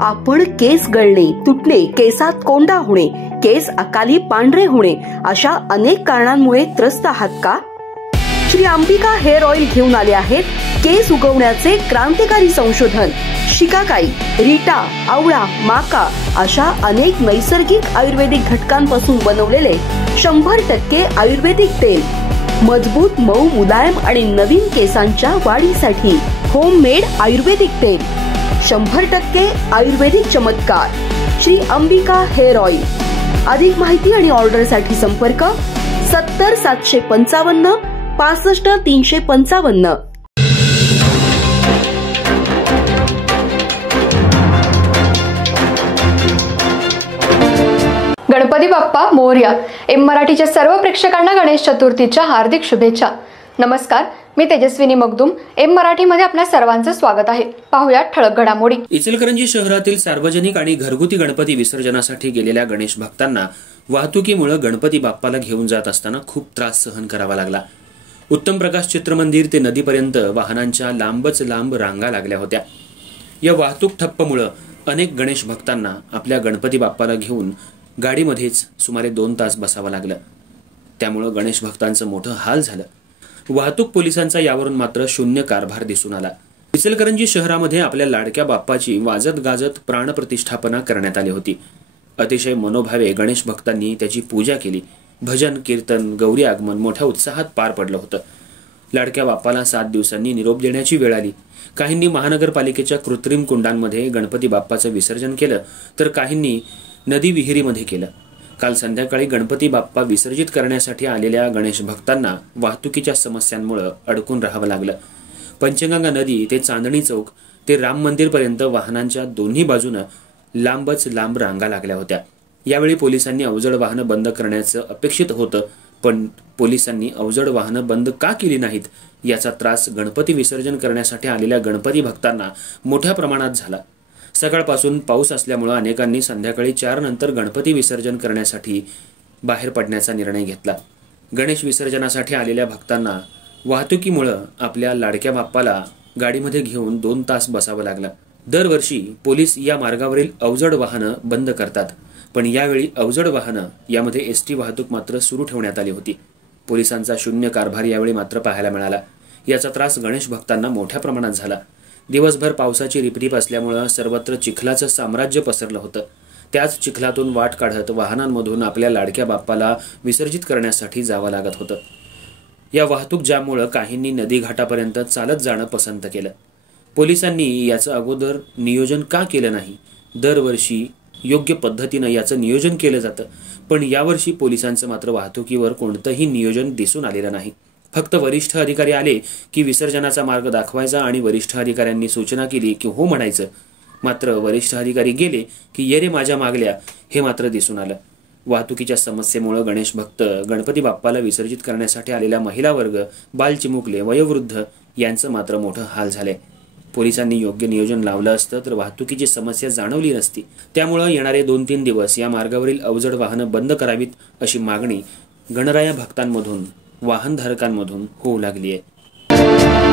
आपण केस गळणे, तुटणे, केसात कोंडा होणे, केस अकाली पांढरे होणे अशा अनेक कारणांमुळे त्रस्त आहात का? श्री अंबिका हेअर ऑइल घेऊन आले आहेत केस उगवण्याचे क्रांतिकारी संशोधन. शिकाकाई, रीटा, आवळा, माका अशा अनेक नैसर्गिक आयुर्वेदिक घटकांपासून बनवलेले 100% आयुर्वेदिक तेल. मजबूत, मऊ, मुलायम आणि नवीन केसांच्या वाढीसाठी होममेड आयुर्वेदिक तेल. 100% आयुर्वेदिक चमत्कार. Shri Ambika hair oil. अधिक माहिती आणि ऑर्डरसाठी संपर्क 70 755 65 355. गणपती बाप्पा मोरया. एम मराठीच्या सर्व प्रेक्षकांना गणेश चतुर्थीच्या हार्दिक शुभेच्छा. नमस्कार, मी तेजस्विनी मगदूम. एम मराठीमध्ये आपल्या सर्वांचं स्वागत आहे. पाहूया ठळक घडामोडी. इचलकरंजी शहरातील सार्वजनिक आणि घरगुती गणपती विसर्जनासाठी गेलेल्या गणेश भक्तांना वाहतुकीमुळे गणपती बाप्पाला घेऊन जात असताना खूप त्रास सहन करावा लागला. उत्तम प्रकाश चित्रमंदिर ते नदीपर्यंत वाहनांच्या लांबच लांब रांगा लागल्या होत्या. या वाहतूक ठप्पमुळे अनेक गणेश भक्तांना आपल्या गणपती बाप्पाला घेऊन गाडीमध्येच सुमारे 2 तास बसावं लागलं. त्यामुळे गणेश भक्तांचं मोठं हाल झालं. वाहतूक पोलिसांचा यावरून मात्र शून्य कारभार दिसून आला. इचलकरंजी शहरामध्ये आपल्या लाडक्या बाप्पाची वाजत गाजत प्राणप्रतिष्ठापना करण्यात आली होती. अतिशय मनोभावे गणेश भक्तांनी त्याची पूजा केली. भजन, कीर्तन, गौरी आगमन मोठ्या उत्साहात पार पडलं होतं. लाडक्या बाप्पाला 7 दिवसांनी निरोप देण्याची वेळ आली. काहींनी महानगरपालिकेच्या कृत्रिम कुंडांमध्ये गणपती बाप्पाचं विसर्जन केलं, तर काहींनी नदी विहिरीमध्ये केलं. काल संध्याकाळी गणपती बाप्पा विसर्जित करण्यासाठी आलेल्या गणेश भक्तांना वाहतुकीच्या समस्यांमुळे अडकून राहावं लागलं. पंचगंगा नदी ते चांदणी चौक ते राम मंदिरपर्यंत वाहनांच्या दोन्ही बाजूनं लांबच लांब रांगा लागल्या होत्या. यावेळी पोलिसांनी अवजड वाहनं बंद करण्याचं अपेक्षित होतं, पण पोलिसांनी अवजड वाहनं बंद का केली नाहीत याचा त्रास गणपती विसर्जन करण्यासाठी आलेल्या गणपती भक्तांना मोठ्या प्रमाणात झाला. सकाळपासून पाऊस असल्यामुळे अनेकांनी संध्याकाळी 4 नंतर गणपती विसर्जन करण्यासाठी बाहेर पडण्याचा निर्णय घेतला. गणेश विसर्जनासाठी आलेल्या भक्तांना वाहतुकीमुळे आपल्या लाडक्या बाप्पाला गाडीमध्ये घेऊन 2 तास बसावं लागलं. दरवर्षी पोलीस या मार्गावरील अवजड वाहनं बंद करतात, पण यावेळी अवजड वाहनं यामध्ये एसटी वाहतूक मात्र सुरू ठेवण्यात आली होती. पोलिसांचा शून्य कारभार यावेळी मात्र पाहायला मिळाला. याचा त्रास गणेश भक्तांना मोठ्या प्रमाणात झाला. दिवसभर पावसाची रिपरिप असल्यामुळे सर्वत्र चिखलाचं साम्राज्य पसरलं होतं. त्याच चिखलातून वाट काढत वाहनांमधून आपल्या लाडक्या बाप्पाला विसर्जित करण्यासाठी जावं लागत होतं. या वाहतूक जाममुळे काहींनी नदी घाटापर्यंत चालत जाणं पसंत केलं. पोलिसांनी याचं अगोदर नियोजन का केलं नाही? दरवर्षी योग्य पद्धतीनं याचं नियोजन केलं जातं, पण यावर्षी पोलिसांचं मात्र वाहतुकीवर कोणतंही नियोजन दिसून आलेलं नाही. फक्त वरिष्ठ अधिकारी आले की विसर्जनाचा मार्ग दाखवायचा आणि वरिष्ठ अधिकाऱ्यांनी सूचना केली की हो म्हणायचं. मात्र वरिष्ठ अधिकारी गेले की ये रे माझ्या मागल्या हे मात्र दिसून आलं. वाहतुकीच्या समस्येमुळे गणेश भक्त, गणपती बाप्पाला विसर्जित करण्यासाठी आलेला महिला वर्ग, बालचिमुकले, वयोवृद्ध यांचं मात्र मोठं हाल झालंय. पोलिसांनी योग्य नियोजन लावलं असतं तर वाहतुकीची समस्या जाणवली नसती. त्यामुळे येणारे 2-3 दिवस या मार्गावरील अवजड वाहनं बंद करावीत अशी मागणी गणराया भक्तांमधून, वाहनधारकांमधून होऊ लागली आहे.